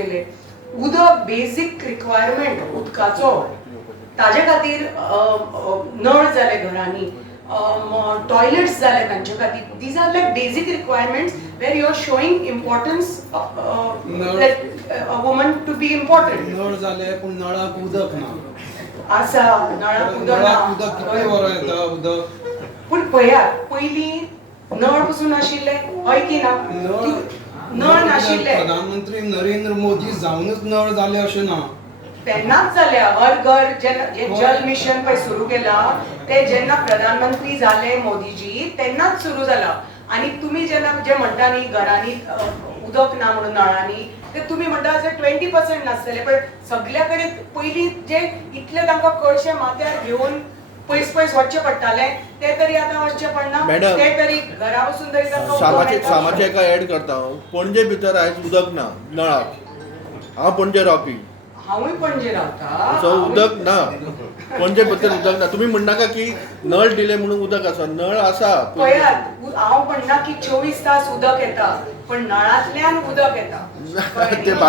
केले. उदक basic requirement उदकाचो ताजे खातीर नळ जाले घरांनी, टॉयलेट्स जाले तांचे खातीर. These are like basic requirements where you are showing importance a woman to be important. नळ जाले पूण नळाक उदक ना. आसा नळाक उदक नळाक उदक कितले ना. वरां येता उदक. पूण पळयात पयलीं नळ पसून नाशिल्ले, हय की ना? नळ नाशिल्ले. प्रधानमंत्री नरेंद्र मोदी जावनच नळ जाले अशें ना. तेन्नाच जाल्या. हर घर जे जल मिशन पळय सुरू केलां ते जेन्ना प्रधानमंत्री जाले मोदीजी तेन्नाच सुरू जाला. आनी तुमी जेन्ना जे म्हणटा न्ही घरांनी उदक ना म्हणून नळांनी, ते तुमी म्हणटा अशें 20% नासतले, पण सगल्या कडेन पयलीं जे इतले तांकां कळशे माथ्यार घेवन पयस पयस वचचें पडटाले ते तरी आतां वचचें पडना. मॅडम, ते तरी घरा बसून तरी तांकां उदक मेळटा. सामाचे एका ऍड करता हांव. पणजे भितर आयज उदक ना नळाक. हांव पणजे रावपी, हांवूय पणजे रावता. सो उदक ना पणजे भितर उदक ना. तुमी म्हणनाका की नळ दिले म्हणून उदक आसा. नळ आसा. पळयात हांव म्हणना की 24 तास उदक येता, पण नळांतल्यान उदक येता. ते